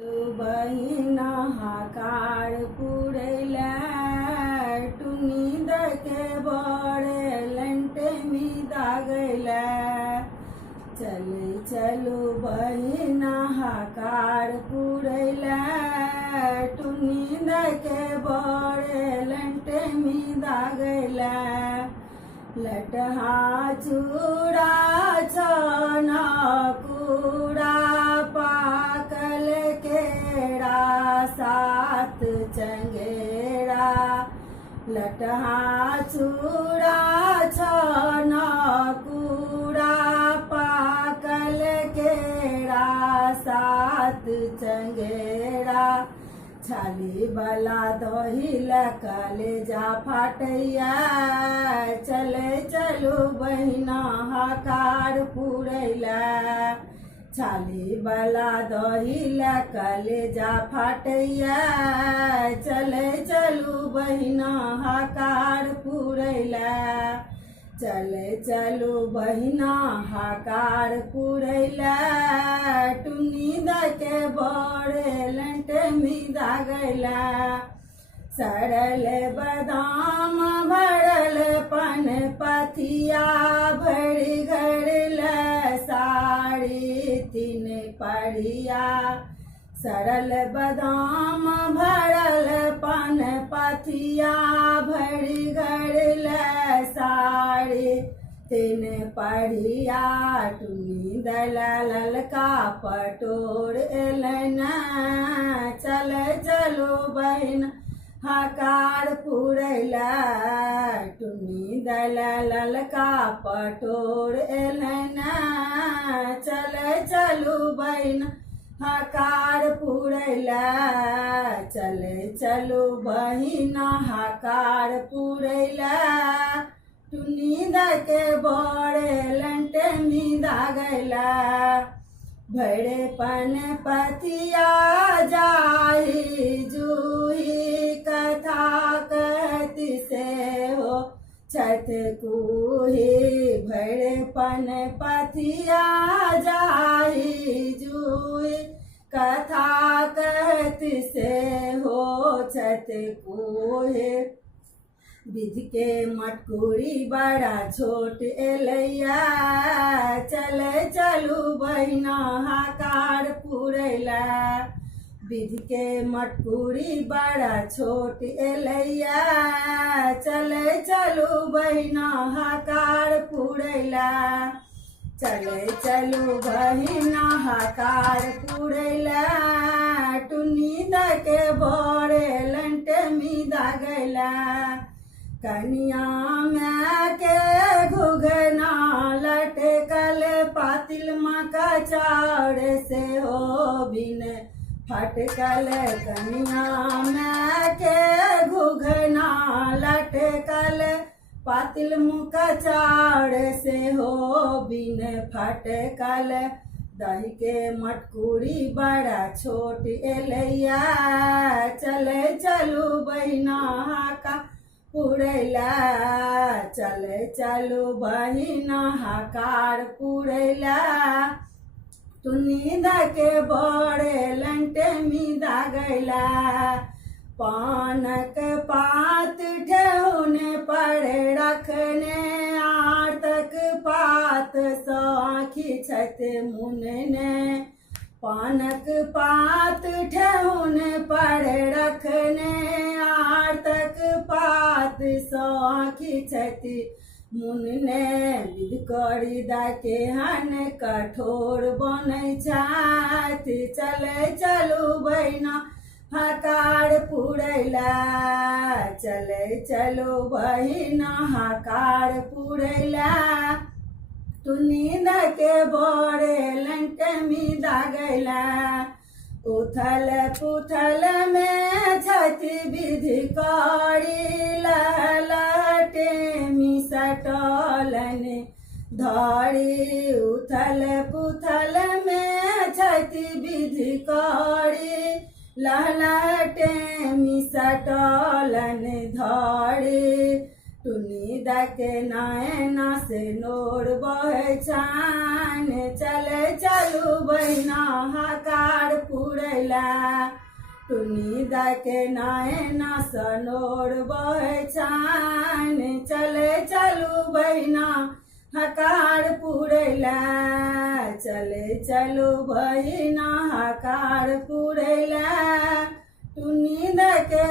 बहिना हाकार पुरैला टुनी दके बड़े लंटे में दागैला चले चलू बहिना हाकार पुरैला टुनी दके बड़े लंटे में दागैला लटहा चूड़ा छना कूड़ा पाकल केड़ा सात चंगेड़ा लटहा चूड़ा छना कूड़ा पाकल केड़ा सात चंगेड़ा छाली बला दही लकले जा फाटैया चले चलो बहिना हाकार पुरैला छाली बला दही लकले जा फाटैया चले चलू बहिना हाकार पुरैला चले चलू बहिना हाकार पुरैला टुनी दके बड़े लंटे में दागैला सड़ल बदाम भरल पन पथिया भरी घड़ल साड़ी तीन पड़िया सड़ल बदाम भरल पन पथिया भरी घड़ल साड़ी तीन पढ़िया टुनी दला ललका पटोर एलना चल चलो बहिन हाकार पुरैला टुनी दला ललका पटोर एलना चल चलू बहिन हाकार पुरैला चले चलू बहिन हाकार पुरैला टुनी दके बड़े लंटे में दागैला भरे पन पथिया जाही जूही कथा कहती से हो छत कूही भरे पन पथिया जाही जूही कथा कहती से हो छत कूही विध के मटकुरी बड़ा छोट एलैया चले चलू बहिना हाकार पुरैला विध के मटकुरी बड़ा छोट एलैया चले चलू बहिना हाकार पुरैला चले चलू बहिना हाकार पुरैला टुनी दके बड़े लंटे में दागैला कनिया में के घुघना लटकल पातिल मका चाड़ से हो बिन फटकल कनिया में के घुघना लटकल पातिल मुका चाड़ से हो बिन फटकल दही के मटकुरी बड़ा छोट एलैया चले चलू बहिना हाका पुरैला चले चलू बहिना हाकार पुरैला टुनी दके बड़े लंटे में दागैला पानक पात ठेहुने पड़े रखने आर्तक पात साखी छत मुनने पानक पात ठेहुने पड़े रखने आर्तक पात साखी छत मुनने विध करी दाके हन कठोर बनै छथि चले चलू बहिना हाकार पुरैला चले चलो बहिना हाकार पुरैला टुनी दके बड़े लंटे में दागैला उथल पुथल में छति विधि करी लहलटे मिसटलन धरी उथल पुथल में छति विधि करी लहलटे मिसटलन धरी टुनी दके नैना से नोर बहे छान चले चलू बहिना हकार पुरैला टुनी दके नैना से नोर बहे छान चले चलू बहिना हकार पुरैला चले चलू बहिना हकार पुरैला टुनी दके